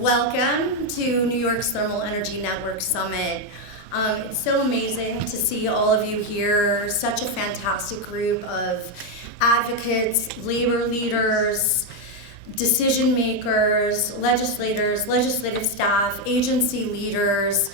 Welcome to New York's Thermal Energy Network Summit. It's so amazing to see all of you here, such a fantastic group of advocates, labor leaders, decision makers, legislators, legislative staff, agency leaders,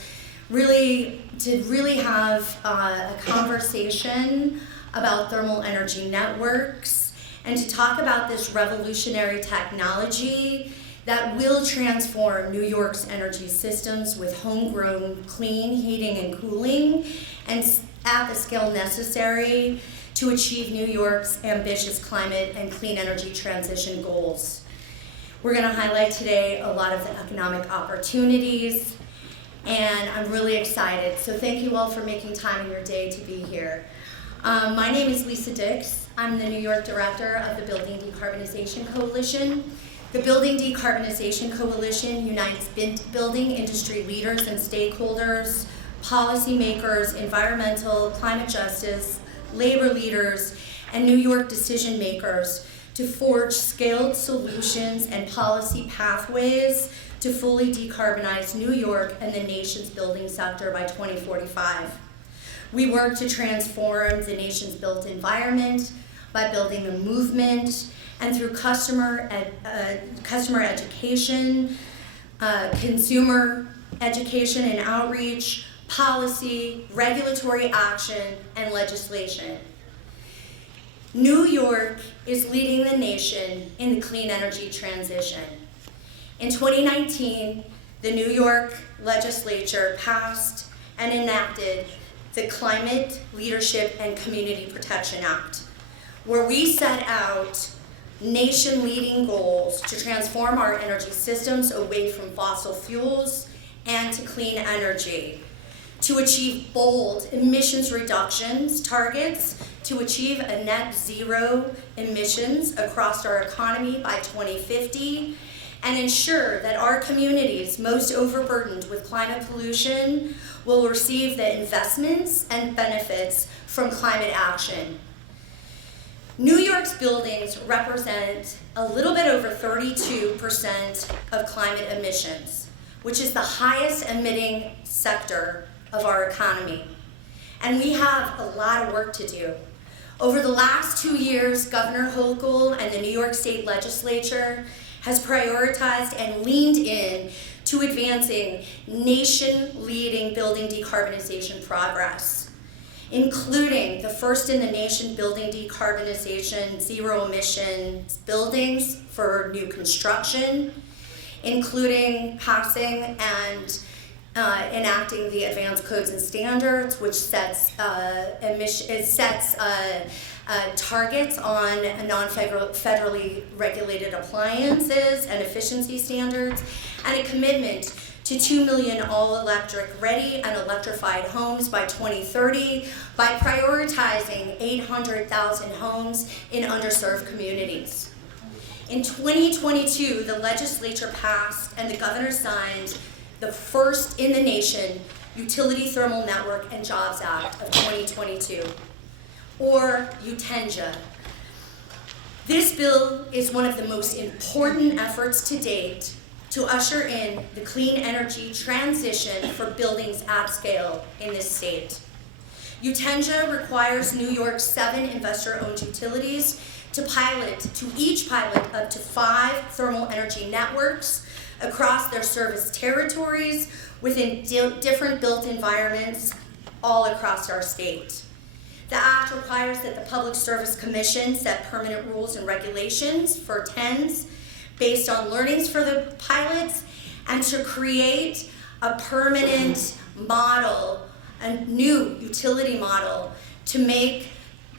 to really have a conversation about thermal energy networks and to talk about this revolutionary technology that will transform New York's energy systems with homegrown clean heating and cooling and at the scale necessary to achieve New York's ambitious climate and clean energy transition goals. We're going to highlight today a lot of the economic opportunities, and I'm really excited. So thank you all for making time in your day to be here. My name is Lisa Dix. I'm the New York Director of the Building Decarbonization Coalition. The Building Decarbonization Coalition unites building industry leaders and stakeholders, policymakers, environmental, climate justice, labor leaders, and New York decision makers to forge scaled solutions and policy pathways to fully decarbonize New York and the nation's building sector by 2045. We work to transform the nation's built environment by building a movement and through customer education, consumer education and outreach, policy, regulatory action, and legislation. New York is leading the nation in the clean energy transition. In 2019, the New York Legislature passed and enacted the Climate Leadership and Community Protection Act, where we set out nation-leading goals to transform our energy systems away from fossil fuels and to clean energy, to achieve bold emissions reductions targets, to achieve a net zero emissions across our economy by 2050, and ensure that our communities most overburdened with climate pollution will receive the investments and benefits from climate action. New York's buildings represent a little bit over 32% of climate emissions, which is the highest emitting sector of our economy. And we have a lot of work to do. Over the last 2 years, Governor Hochul and the New York State Legislature has prioritized and leaned in to advancing nation-leading building decarbonization progress, including the first in the nation building decarbonization zero emissions buildings for new construction, including passing and enacting the advanced codes and standards, which sets targets on non-federally regulated appliances and efficiency standards, and a commitment to 2 million all-electric ready and electrified homes by 2030 by prioritizing 800,000 homes in underserved communities. In 2022, the legislature passed and the governor signed the first in the nation Utility Thermal Network and Jobs Act of 2022, or UTENJA. This bill is one of the most important efforts to date to usher in the clean energy transition for buildings at scale in this state. UTENJA requires New York's 7 investor-owned utilities to each pilot up to 5 thermal energy networks across their service territories within different built environments all across our state. The act requires that the Public Service Commission set permanent rules and regulations for TENS based on learnings for the pilots and to create a permanent model, a new utility model to make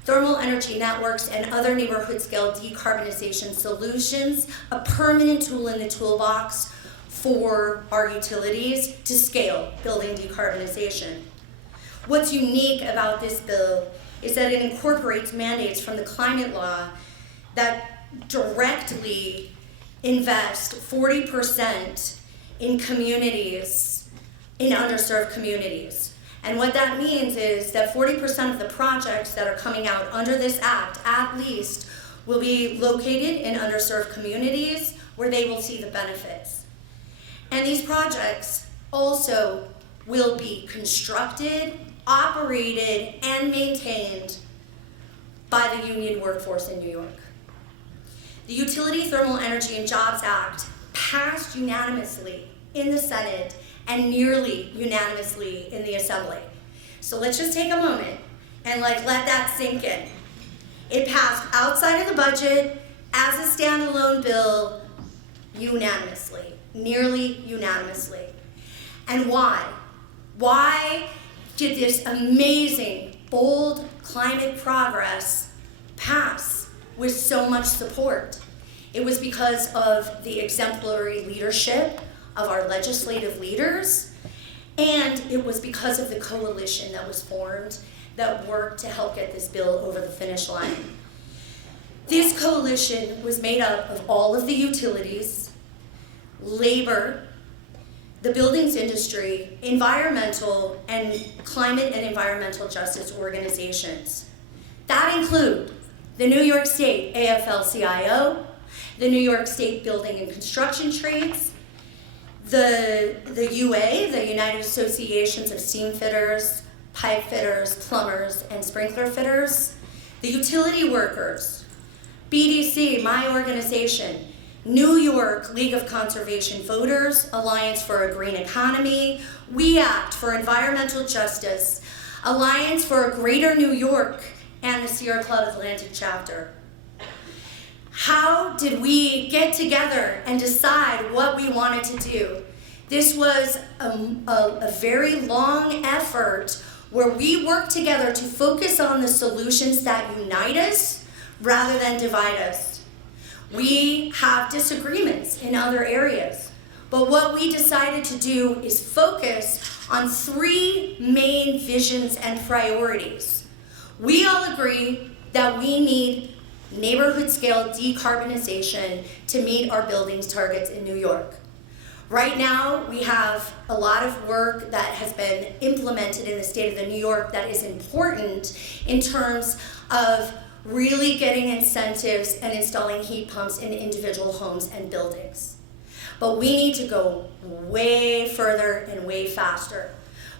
thermal energy networks and other neighborhood scale decarbonization solutions a permanent tool in the toolbox for our utilities to scale building decarbonization. What's unique about this bill is that it incorporates mandates from the climate law that directly invest 40% in communities, in underserved communities. And what that means is that 40% of the projects that are coming out under this act, at least, will be located in underserved communities where they will see the benefits. And these projects also will be constructed, operated, and maintained by the union workforce in New York. The Utility, Thermal Energy, and Jobs Act passed unanimously in the Senate and nearly unanimously in the Assembly. So let's just take a moment and let that sink in. It passed outside of the budget as a standalone bill unanimously, nearly unanimously. And why? Why did this amazing, bold climate progress pass with so much support? It was because of the exemplary leadership of our legislative leaders, and it was because of the coalition that was formed that worked to help get this bill over the finish line. This coalition was made up of all of the utilities, labor, the buildings industry, environmental, and climate and environmental justice organizations. That include the New York State AFL-CIO, the New York State Building and Construction Trades, the UA, the United Associations of Steam Fitters, Pipe Fitters, Plumbers, and Sprinkler Fitters, the utility workers, BDC, my organization, New York League of Conservation Voters, Alliance for a Green Economy, We Act for Environmental Justice, Alliance for a Greater New York, and the Sierra Club Atlantic chapter. How did we get together and decide what we wanted to do? This was a very long effort where we worked together to focus on the solutions that unite us rather than divide us. We have disagreements in other areas, but what we decided to do is focus on three main visions and priorities. We all agree that we need neighborhood scale decarbonization to meet our buildings targets in New York. Right now, we have a lot of work that has been implemented in the state of New York that is important in terms of really getting incentives and installing heat pumps in individual homes and buildings. But we need to go way further and way faster.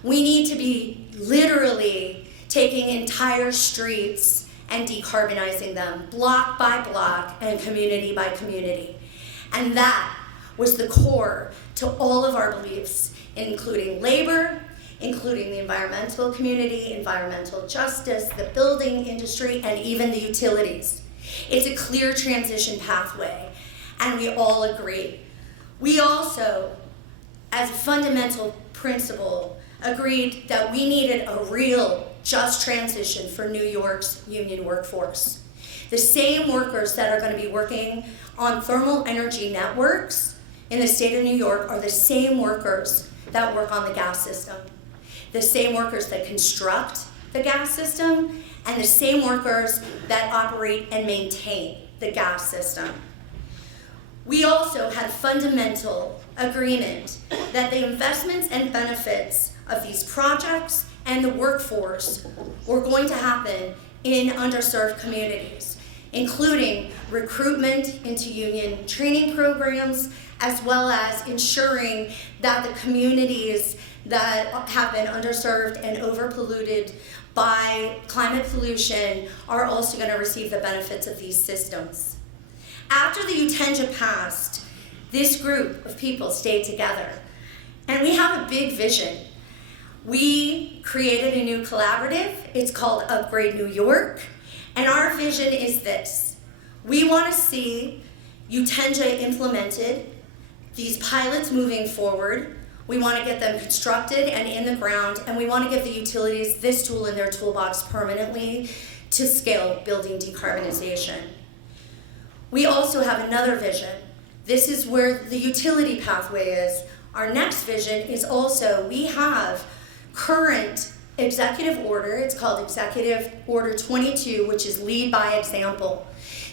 We need to be literally taking entire streets and decarbonizing them, block by block and community by community. And that was the core to all of our beliefs, including labor, including the environmental community, environmental justice, the building industry, and even the utilities. It's a clear transition pathway, and we all agree. We also, as a fundamental principle, agreed that we needed a real just transition for New York's union workforce. The same workers that are going to be working on thermal energy networks in the state of New York are the same workers that work on the gas system, the same workers that construct the gas system, and the same workers that operate and maintain the gas system. We also had a fundamental agreement that the investments and benefits of these projects and the workforce were going to happen in underserved communities, including recruitment into union training programs, as well as ensuring that the communities that have been underserved and overpolluted by climate pollution are also going to receive the benefits of these systems. After the UTENJA passed, this group of people stayed together, and we have a big vision. We created a new collaborative. It's called UpgradeNY, and our vision is this. We want to see UTENJA implemented, these pilots moving forward. We want to get them constructed and in the ground, and we want to give the utilities this tool in their toolbox permanently to scale building decarbonization. We also have another vision. This is where the utility pathway is. Our next vision is also, we have current executive order, it's called Executive Order 22, which is lead by example.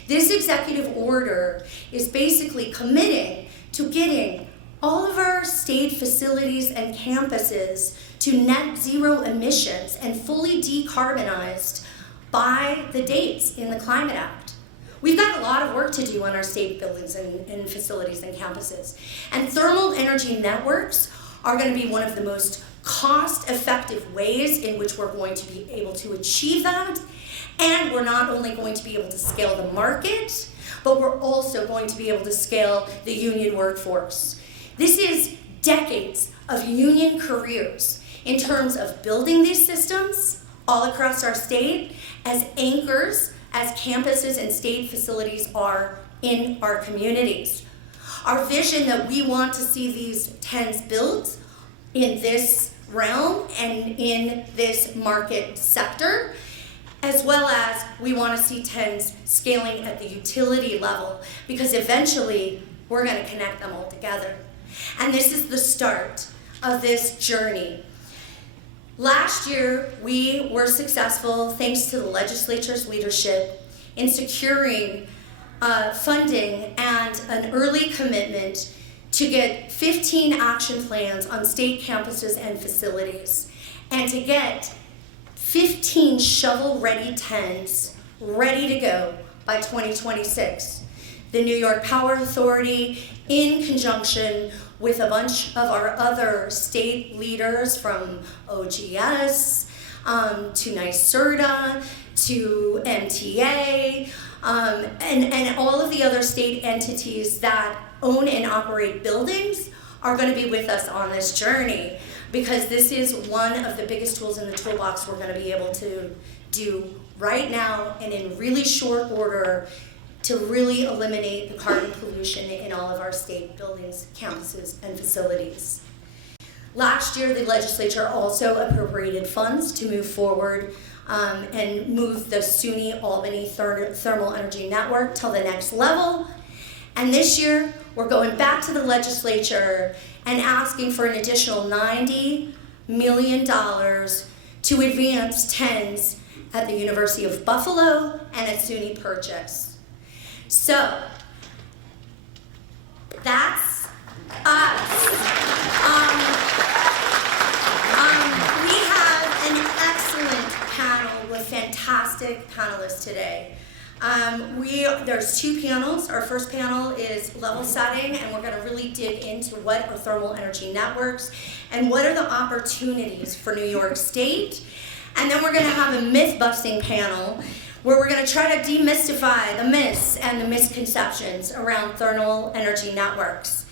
This executive order is basically committing to getting all of our state facilities and campuses to net zero emissions and fully decarbonized by the dates in the Climate Act. We've got a lot of work to do on our state buildings and facilities and campuses. And thermal energy networks are going to be one of the most cost-effective ways in which we're going to be able to achieve that. And we're not only going to be able to scale the market, but we're also going to be able to scale the union workforce. This is decades of union careers in terms of building these systems all across our state as anchors, as campuses and state facilities are in our communities. Our vision that we want to see these TENs built in this realm and in this market sector, as well as we want to see TENs scaling at the utility level, because eventually we're going to connect them all together. And this is the start of this journey. Last year, we were successful, thanks to the legislature's leadership, in securing funding and an early commitment to get 15 action plans on state campuses and facilities, and to get 15 shovel-ready TENs ready to go by 2026. The New York Power Authority, in conjunction with a bunch of our other state leaders from OGS to NYSERDA to MTA and all of the other state entities that own and operate buildings are going to be with us on this journey, because this is one of the biggest tools in the toolbox we're going to be able to do right now and in really short order to really eliminate the carbon pollution in all of our state buildings, campuses, and facilities. Last year, the legislature also appropriated funds to move forward and move the SUNY-Albany Thermal Energy Network to the next level. And this year, we're going back to the legislature and asking for an additional $90 million to advance TENs at the University of Buffalo and at SUNY Purchase. So, that's us. We have an excellent panel with fantastic panelists today. There's two panels. Our first panel is level setting, and we're going to really dig into what are thermal energy networks and what are the opportunities for New York State. And then we're going to have a myth-busting panel where we're going to try to demystify the myths and the misconceptions around thermal energy networks.